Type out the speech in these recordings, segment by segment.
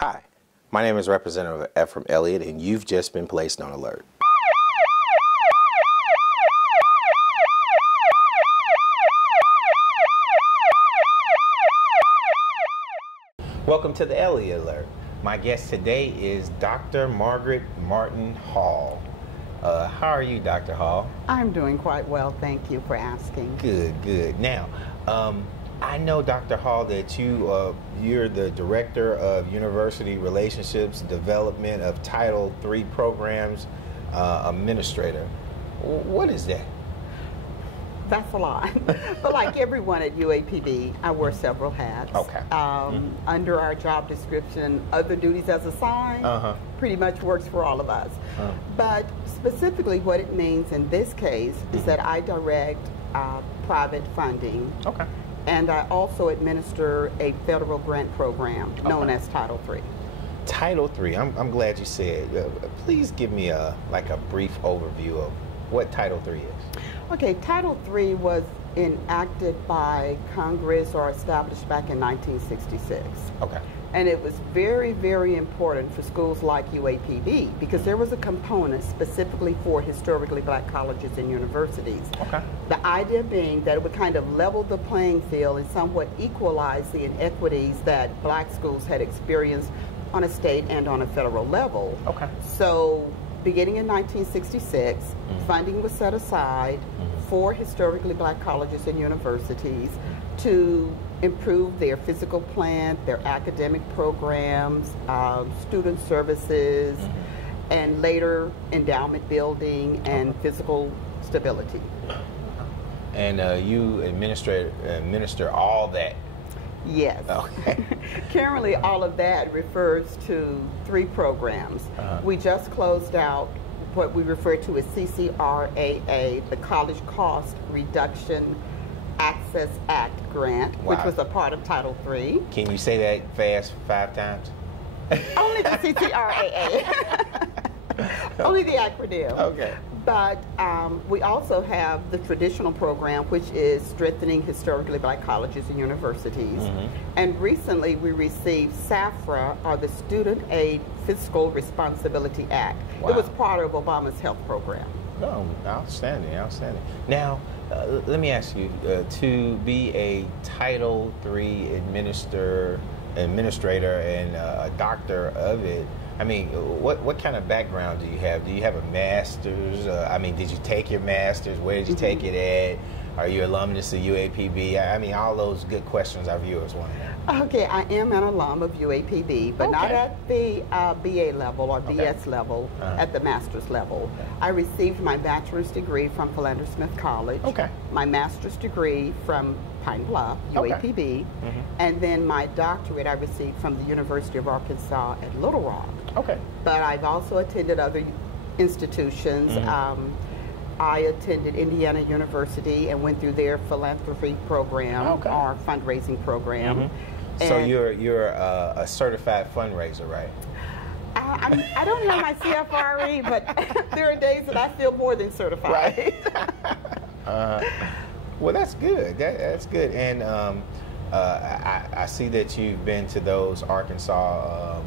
Hi, my name is Representative F from Elliott, and you've just been placed on alert. Welcome to the Elliott Alert. My guest today is Dr. Margaret Martin-Hall. How are you, Dr. Hall? I'm doing quite well, thank you for asking. Good, good. Now, I know, Dr. Hall, that you're the Director of University Relationships Development of Title III Programs Administrator. What is that? That's a lot. But like everyone at UAPB, I wear several hats. Okay. Under our job description, other duties as assigned pretty much works for all of us. But specifically what it means in this case is that I direct private funding. Okay. And I also administer a federal grant program known as Title III. Title III, I'm glad you said. Please give me a brief overview of what Title III is. Okay, Title III was enacted by Congress or established back in 1966. Okay. And it was very, very important for schools like UAPB because there was a component specifically for historically black colleges and universities. Okay. The idea being that it would kind of level the playing field and somewhat equalize the inequities that black schools had experienced on a state and on a federal level. Okay. So beginning in 1966, funding was set aside for historically black colleges and universities to improve their physical plant, their academic programs, student services, and later endowment building and physical stability. And you administer all that? Yes. Okay. Currently, all of that refers to 3 programs. We just closed out what we refer to as CCRAA, the College Cost Reduction Access Act grant, which was a part of Title III. Can you say that fast 5 times? Only the CCRAA. Only the acronym. Okay. But we also have the traditional program, which is strengthening historically black colleges and universities. And recently we received SAFRA, or the Student Aid Fiscal Responsibility Act. Wow. It was part of Obama's health program. Oh, outstanding, outstanding. Now, let me ask you, to be a Title III administrator and a doctor of it, I mean, what kind of background do you have? Do you have a master's? I mean, did you take your master's? Where did you take it at? Are you alumnus of UAPB? I mean, all those good questions our viewers want to know. Okay, I am an alum of UAPB, but not at the BA level or BS level, at the master's level. I received my bachelor's degree from Philander Smith College, my master's degree from Pine Bluff, UAPB, and then my doctorate I received from the University of Arkansas at Little Rock. Okay. But I've also attended other institutions. I attended Indiana University and went through their philanthropy program or fundraising program. So you're a certified fundraiser, right? I don't have my CFRE, but there are days that I feel more than certified. Right. Well, that's good. That's good. And I see that you've been to those Arkansas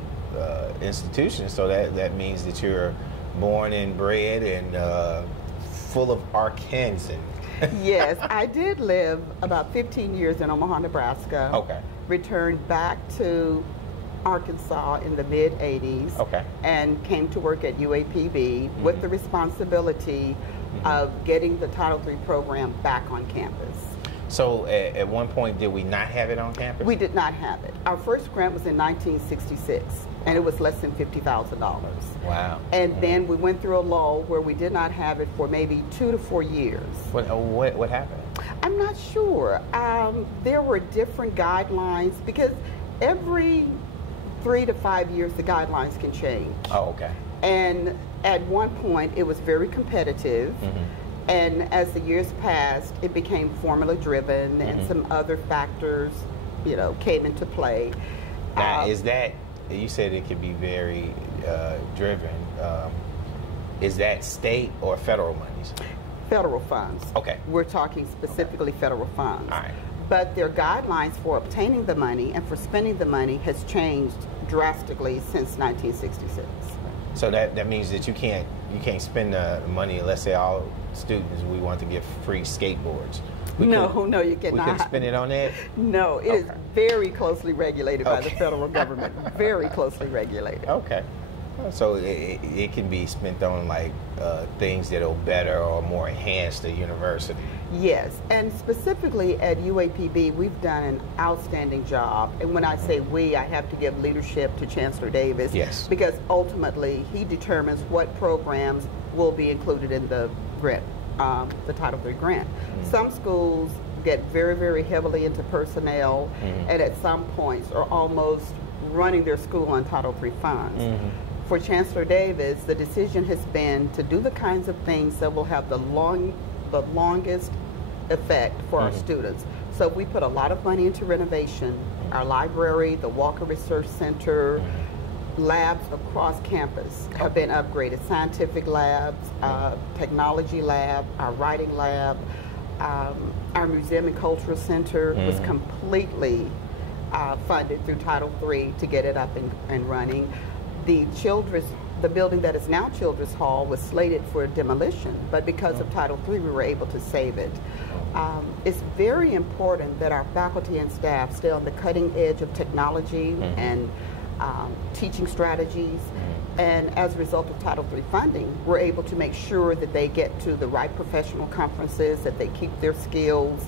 institutions, so that means that you're born and bred and full of Arkansans. Yes, I did live about 15 years in Omaha, Nebraska. Okay. Returned back to Arkansas in the mid-'80s. Okay. And came to work at UAPB with the responsibility of getting the Title III program back on campus. So at one point, did we not have it on campus? We did not have it. Our first grant was in 1966, and it was less than $50,000. Wow. And then we went through a lull where we did not have it for maybe 2 to 4 years. What happened? I'm not sure. There were different guidelines because every 3 to 5 years the guidelines can change. Oh, okay. And at one point it was very competitive. And as the years passed, it became formula driven and some other factors, came into play. Now, is that, you said it could be very driven, is that state or federal monies? Federal funds. Okay. We're talking specifically federal funds. All right. but their guidelines for obtaining the money and for spending the money has changed drastically since 1966. So that means that you can't spend the money unless say all students we want to get free skateboards. No, you cannot. We can spend it on that? No, it is very closely regulated by the federal government. Very closely regulated. Okay. So it can be spent on like things that'll better or more enhance the university. Yes, and specifically at UAPB, we've done an outstanding job. And when I say we, I have to give leadership to Chancellor Davis. Yes. Because ultimately, he determines what programs will be included in the grant, the Title III grant. Some schools get very, very heavily into personnel, and at some points are almost running their school on Title III funds. For Chancellor Davis, the decision has been to do the kinds of things that will have the longest effect for our students. So we put a lot of money into renovation. Our library, the Walker Research Center, labs across campus have been upgraded. Scientific labs, technology lab, our writing lab, our Museum and Cultural Center was completely funded through Title III to get it up and running. The building that is now Children's Hall was slated for demolition, but because of Title III, we were able to save it. It's very important that our faculty and staff stay on the cutting edge of technology and teaching strategies. And as a result of Title III funding, we're able to make sure that they get to the right professional conferences, that they keep their skills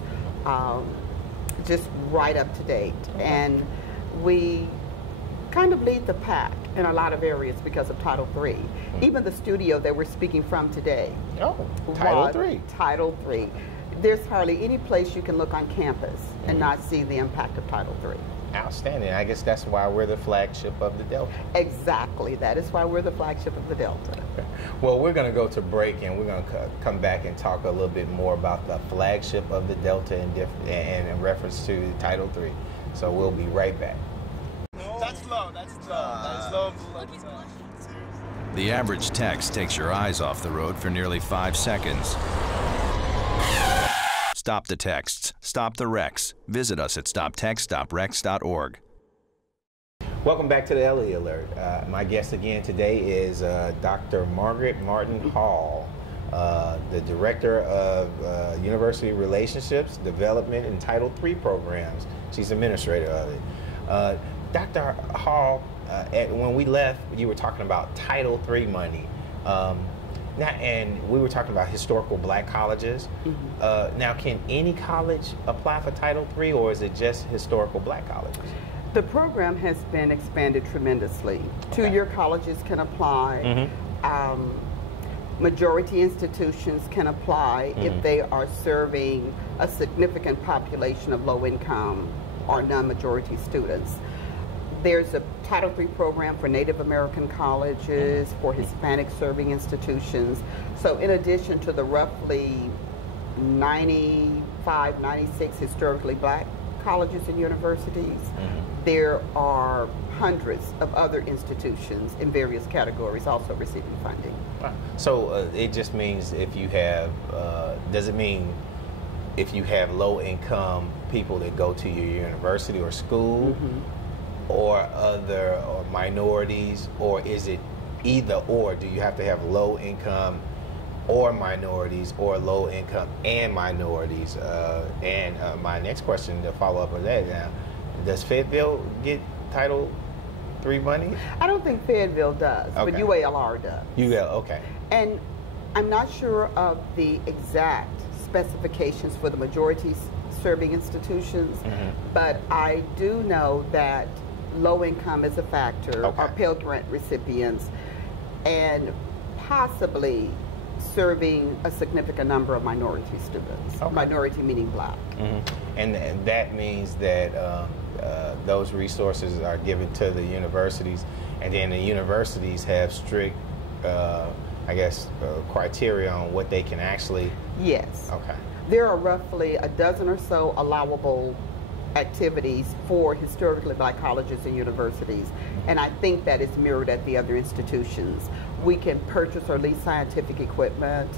just right up to date. And we kind of lead the pack in a lot of areas because of Title III. Even the studio that we're speaking from today. Title III. Title III. There's hardly any place you can look on campus and not see the impact of Title III. Outstanding. I guess that's why we're the flagship of the Delta. Exactly. That is why we're the flagship of the Delta. Well, we're going to go to break, and we're going to come back and talk a little bit more about the flagship of the Delta and in reference to Title III. So we'll be right back. That's low. That's low. The average text takes your eyes off the road for nearly 5 seconds. Stop the texts. Stop the wrecks. Visit us at stoptextstoprex.org. Welcome back to the Elliott Alert. My guest again today is Dr. Margaret Martin-Hall, the Director of University Relationships, Development, and Title III programs. She's administrator of it. Dr. Hall, when we left, you were talking about Title III money. And we were talking about historical black colleges. Now, can any college apply for Title III, or is it just historical black colleges? The program has been expanded tremendously. Two-year colleges can apply. Majority institutions can apply if they are serving a significant population of low-income or non-majority students. There's a Title III program for Native American colleges, for Hispanic serving institutions. So in addition to the roughly 95, 96 historically black colleges and universities, there are hundreds of other institutions in various categories also receiving funding. So it just means if you have, does it mean if you have low income people that go to your university or school, or other or minorities, or is it either or? Do you have to have low income or minorities, or low income and minorities? And my next question to follow up on that now, does Fayetteville get Title III money? I don't think Fayetteville does, but UALR does. Okay. And I'm not sure of the exact specifications for the majority serving institutions, but I do know that low income is a factor, or Pell Grant recipients, and possibly serving a significant number of minority students, minority meaning black. And that means that those resources are given to the universities, and then the universities have strict, I guess, criteria on what they can actually... Yes. Okay. There are roughly a dozen or so allowable activities for historically black colleges and universities, and I think that is mirrored at the other institutions. We can purchase or lease scientific equipment.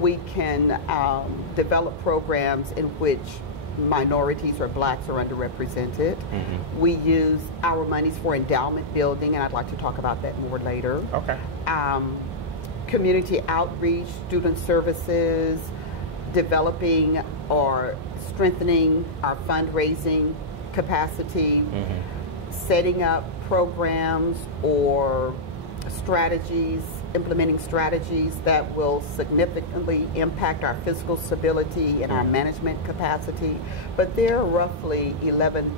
We can develop programs in which minorities or blacks are underrepresented. We use our monies for endowment building, and I'd like to talk about that more later. Okay. Community outreach, student services, developing or strengthening our fundraising capacity, setting up programs or strategies, implementing strategies that will significantly impact our physical stability and our management capacity. But there are roughly 11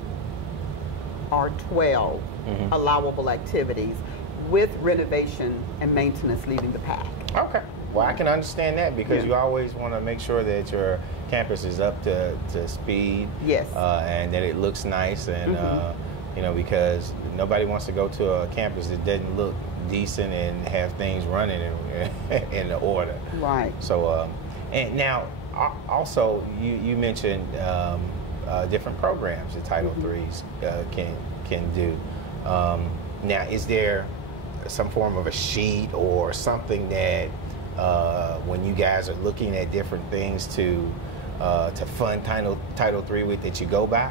or 12 allowable activities, with renovation and maintenance leading the pack. Okay. Well, I can understand that, because you always want to make sure that your campus is up to speed. Yes. And that it looks nice, and you know, because nobody wants to go to a campus that doesn't look decent and have things running in order. Right. So, and now also you mentioned different programs that Title III's can do. Now, is there some form of a sheet or something that when you guys are looking at different things to fund Title III with, that you go by?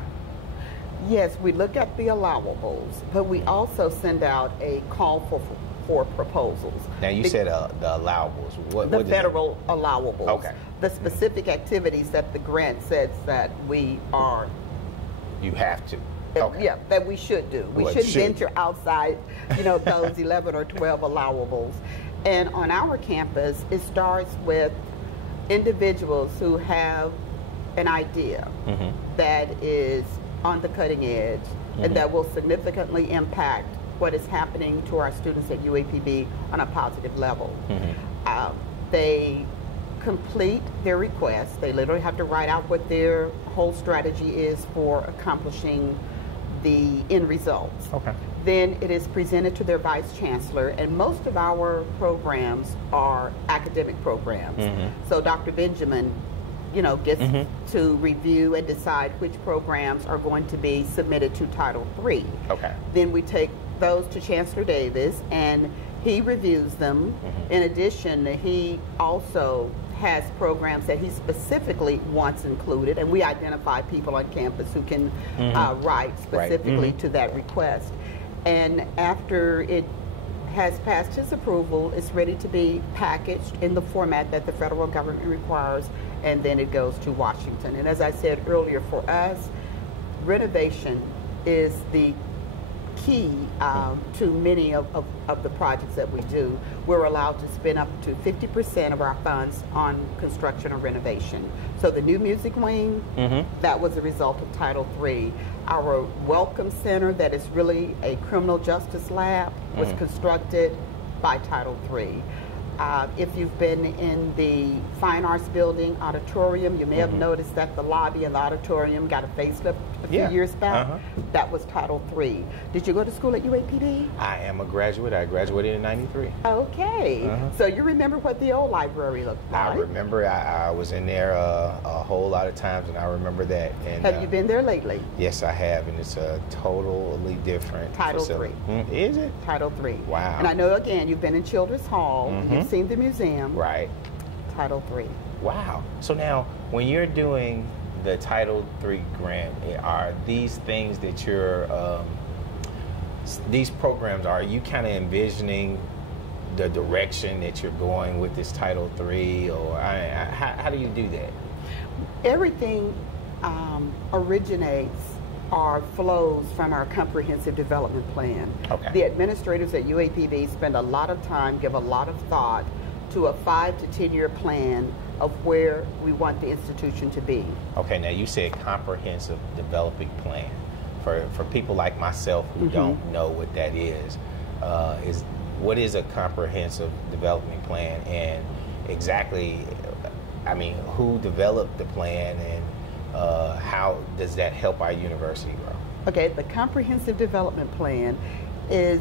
Yes, we look at the allowables, but we also send out a call for proposals. Now, you said the allowables. What the federal allowables. Okay. The specific activities that the grant says that we are. You have to. Okay. Yeah, that we should do. We shouldn't venture outside, you know, those 11 or 12 allowables. And on our campus, it starts with individuals who have an idea that is on the cutting edge and that will significantly impact what is happening to our students at UAPB on a positive level. They complete their request. They literally have to write out what their whole strategy is for accomplishing the end results. Okay. Then it is presented to their vice chancellor, and most of our programs are academic programs. So Dr. Benjamin, you know, gets to review and decide which programs are going to be submitted to Title III. Okay. Then we take those to Chancellor Davis, and he reviews them. In addition, he also has programs that he specifically wants included, and we identify people on campus who can write specifically to that request. And after it has passed his approval, it's ready to be packaged in the format that the federal government requires, and then it goes to Washington. And as I said earlier, for us, renovation is the key to many of the projects that we do. We're allowed to spend up to 50% of our funds on construction or renovation. So the new music wing, that was a result of Title III. Our Welcome Center, that is really a criminal justice lab, was constructed by Title III. If you've been in the Fine Arts Building auditorium, you may have noticed that the lobby and the auditorium got a facelift a few years back. That was Title III. Did you go to school at UAPB? I am a graduate. I graduated in '93. Okay. So you remember what the old library looked like? I remember. I was in there a whole lot of times, and I remember that. And, have you been there lately? Yes, I have, and it's a totally different Title facility. III. Is it? Title III. Wow. And I know, again, you've been in Children's Hall. You've seen the museum. Right. Title III. Wow. So now, when you're doing the Title III grant, are these things that you're, these programs, are you kind of envisioning the direction that you're going with this Title III, or how do you do that? Everything originates or flows from our comprehensive development plan. Okay. The administrators at UAPB spend a lot of time, give a lot of thought to a 5 to 10 year plan of where we want the institution to be. Okay, now you said comprehensive development plan. For people like myself who don't know what that is what is a comprehensive development plan, and exactly, I mean, who developed the plan, and how does that help our university grow? Okay, the comprehensive development plan is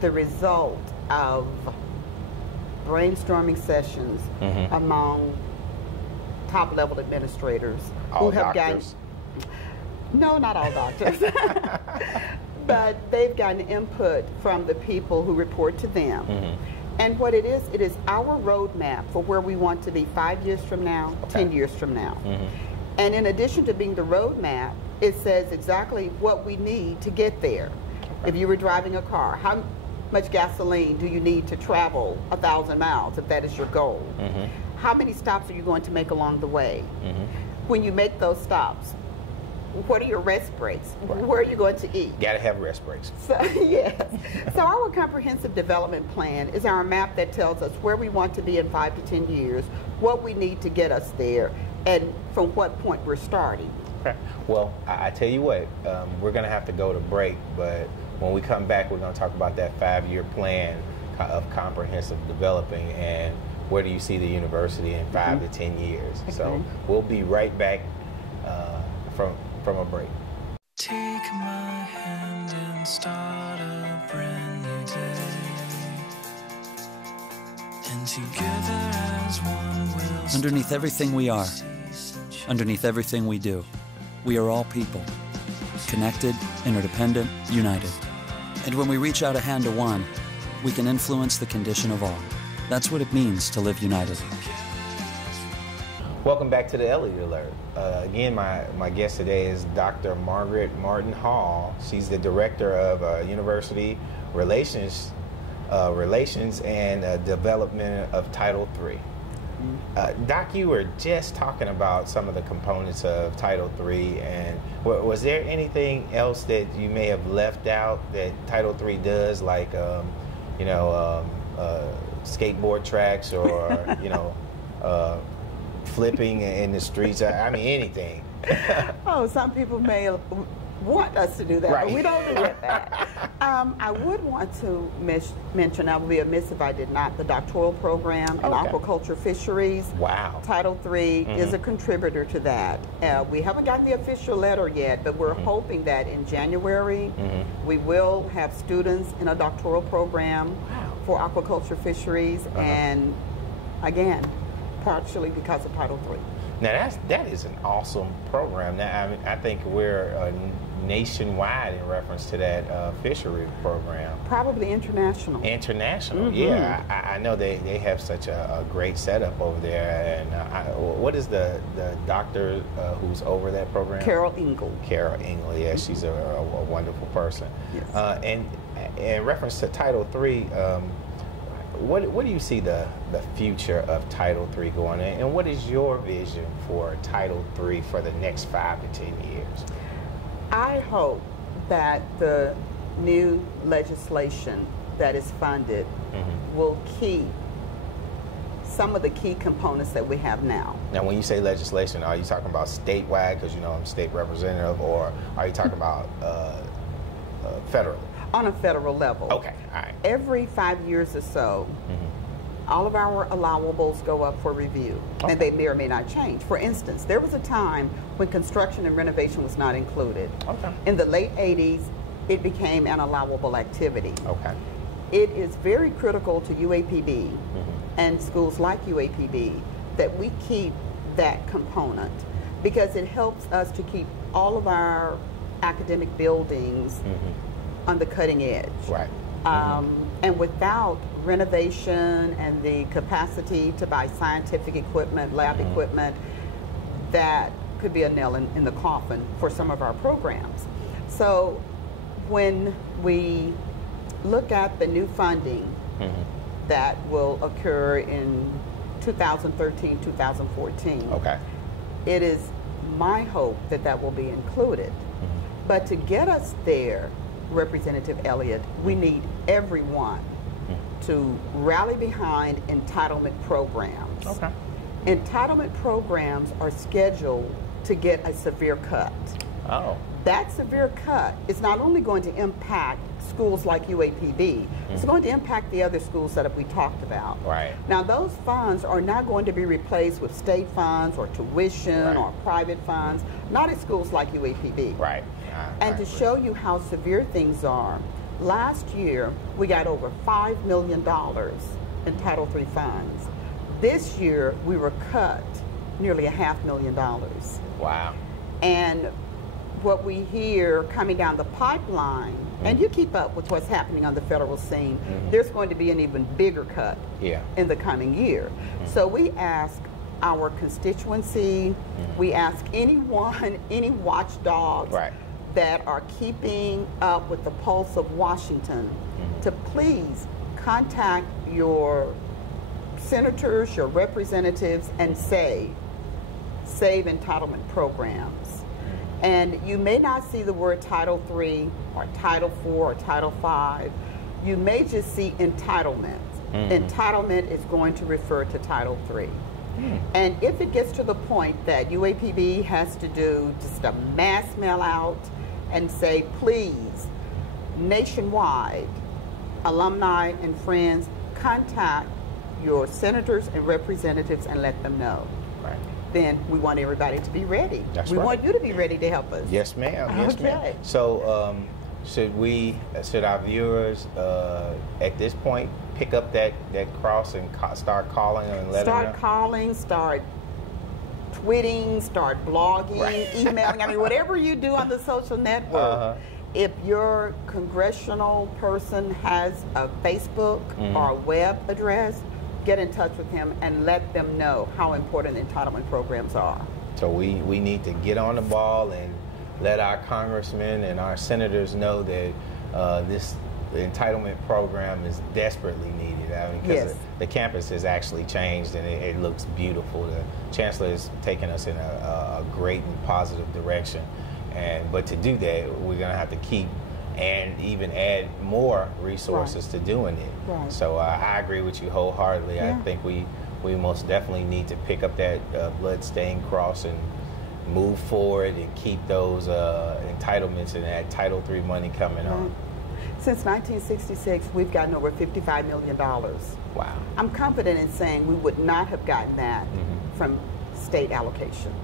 the result of brainstorming sessions among top-level administrators who have gotten. No, not all doctors. But they've gotten input from the people who report to them. And what it is our roadmap for where we want to be 5 years from now, 10 years from now. And in addition to being the roadmap, it says exactly what we need to get there. If you were driving a car, how much gasoline do you need to travel 1,000 miles if that is your goal? How many stops are you going to make along the way? When you make those stops, what are your rest breaks? Where are you going to eat? Got to have rest breaks. So, yes. So our comprehensive development plan is our map that tells us where we want to be in 5 to 10 years, what we need to get us there, and from what point we're starting. Okay. Well, I tell you what, we're going to have to go to break, but when we come back, we're going to talk about that 5-year plan of comprehensive developing and where do you see the university in 5 to 10 years. Okay. So we'll be right back from a break. Take my hand and start a brand new day. And together as one we'll Underneath everything we are, underneath everything we do, we are all people, connected, interdependent, united. And when we reach out a hand to one, we can influence the condition of all. That's what it means to live united. Welcome back to the Elliott Alert. Again, my guest today is Dr. Margaret Martin-Hall. She's the Director of University Relations and Development of Title III. Doc, you were just talking about some of the components of Title III, and was there anything else that you may have left out that Title III does, like skateboard tracks or flipping in the streets? I mean, anything. Oh, some people may want us to do that, right. But we don't do that. I would want to mention, I would be amiss if I did not, the doctoral program in aquaculture fisheries. Wow. Title III is a contributor to that. We haven't gotten the official letter yet, but we're hoping that in January we will have students in a doctoral program for aquaculture fisheries, and again, partially because of Title III. Now that is an awesome program. Now I think we're nationwide in reference to that fishery program. Probably international. International, yeah. I know they have such a great setup over there. And what is the doctor who's over that program? Carol Engel. Carol Engel, yeah, she's a wonderful person. Yes. And in reference to Title III, what do you see the future of Title III going in, and what is your vision for Title III for the next 5 to 10 years? I hope that the new legislation that is funded will keep some of the key components that we have now. Now, when you say legislation, are you talking about statewide, because I'm state representative, or are you talking about federal? On a federal level. Okay, all right. Every 5 years or so, all of our allowables go up for review, and they may or may not change. For instance, there was a time when construction and renovation was not included. In the late 80s, it became an allowable activity. It is very critical to UAPB and schools like UAPB that we keep that component, because it helps us to keep all of our academic buildings on the cutting edge. Right. And without renovation and the capacity to buy scientific equipment, lab equipment, that could be a nail in the coffin for some of our programs. So when we look at the new funding that will occur in 2013, 2014, it is my hope that that will be included. But to get us there, Representative Elliott, we need everyone to rally behind entitlement programs. Entitlement programs are scheduled to get a severe cut. That severe cut is not only going to impact schools like UAPB, it's going to impact the other schools that we talked about. Now, those funds are not going to be replaced with state funds or tuition or private funds, not at schools like UAPB. And to show you how severe things are, last year we got over $5 million in Title III funds. This year we were cut nearly $500,000. Wow. And what we hear coming down the pipeline, and you keep up with what's happening on the federal scene, there's going to be an even bigger cut in the coming year. So we ask our constituency. We ask anyone, any watchdogs Right. that are keeping up with the pulse of Washington to please contact your senators, your representatives, and save entitlement programs. And you may not see the word Title III or Title IV or Title V. You may just see entitlement. Entitlement is going to refer to Title III. And if it gets to the point that UAPB has to do just a mass mail out and say, please, nationwide, alumni and friends, contact your senators and representatives and let them know. Right. Then we want everybody to be ready. That's we right. want you to be ready to help us. Yes, ma'am. Yes, ma'am. Okay. So, should our viewers at this point pick up that cross and start calling and letting them know? Start calling, start tweeting, start blogging, Right. emailing. I mean, whatever you do on the social network. If your congressional person has a Facebook or a web address, get in touch with him and let them know how important entitlement programs are. So we need to get on the ball and let our congressmen and our senators know that this entitlement program is desperately needed. I mean, because Yes. the campus has actually changed and it looks beautiful. The chancellor is taking us in a great and positive direction. But to do that, we're going to have to keep and even add more resources to doing it. Right. So I agree with you wholeheartedly. Yeah. I think we most definitely need to pick up that bloodstained cross and move forward and keep those entitlements and that Title III money coming on. Since 1966, we've gotten over $55 million. Wow. I'm confident in saying we would not have gotten that from state allocations.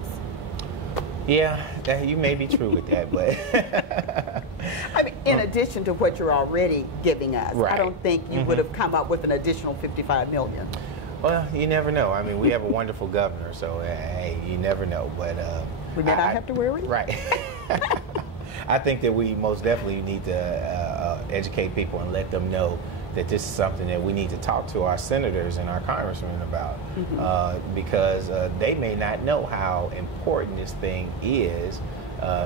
Yeah, you may be true with that, but I mean, in addition to what you're already giving us, Right. I don't think you would have come up with an additional $55 million. well, you never know. I mean, we have a wonderful governor, so hey, you never know. But We may not have to worry. Right. I think that we most definitely need to educate people and let them know that this is something that we need to talk to our senators and our congressmen about because they may not know how important this thing is.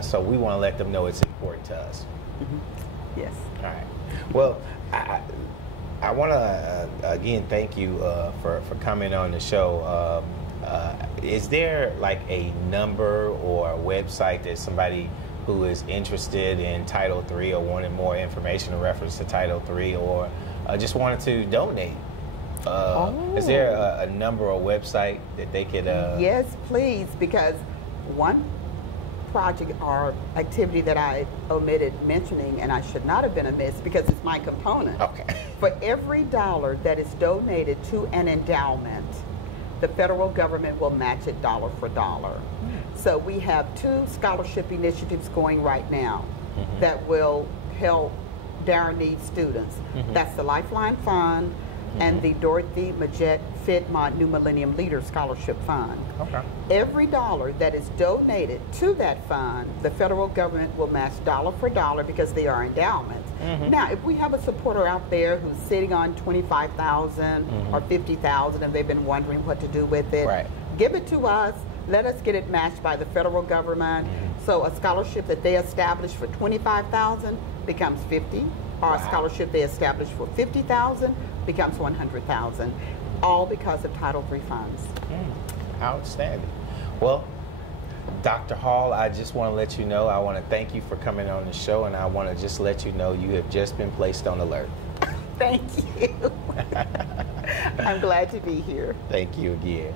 So we want to let them know it's important to us. Yes. All right. Well, I want to again thank you for coming on the show. Is there like a number or a website that somebody who is interested in Title III or wanted more information in reference to Title III or just wanted to donate? Is there a number or website that they could? Yes, please, because one project or activity that I omitted mentioning, and I should not have been amiss because it's my component. Okay. For every dollar that is donated to an endowment, the federal government will match it dollar for dollar. So we have 2 scholarship initiatives going right now that will help Down Need students. That's the Lifeline Fund and the Dorothy Majette Fidmont New Millennium Leader Scholarship Fund. Okay. Every dollar that is donated to that fund, the federal government will match dollar for dollar because they are endowments. Now, if we have a supporter out there who's sitting on $25,000 or $50,000 and they've been wondering what to do with it, Right. give it to us. Let us get it matched by the federal government. So a scholarship that they establish for $25,000 becomes $50,000, or a scholarship they establish for $50,000 becomes $100,000, all because of Title III funds. Outstanding. Well, Dr. Hall, I just want to let you know, I want to thank you for coming on the show, and I want to just let you know you have just been placed on alert. Thank you. I'm glad to be here. Thank you again.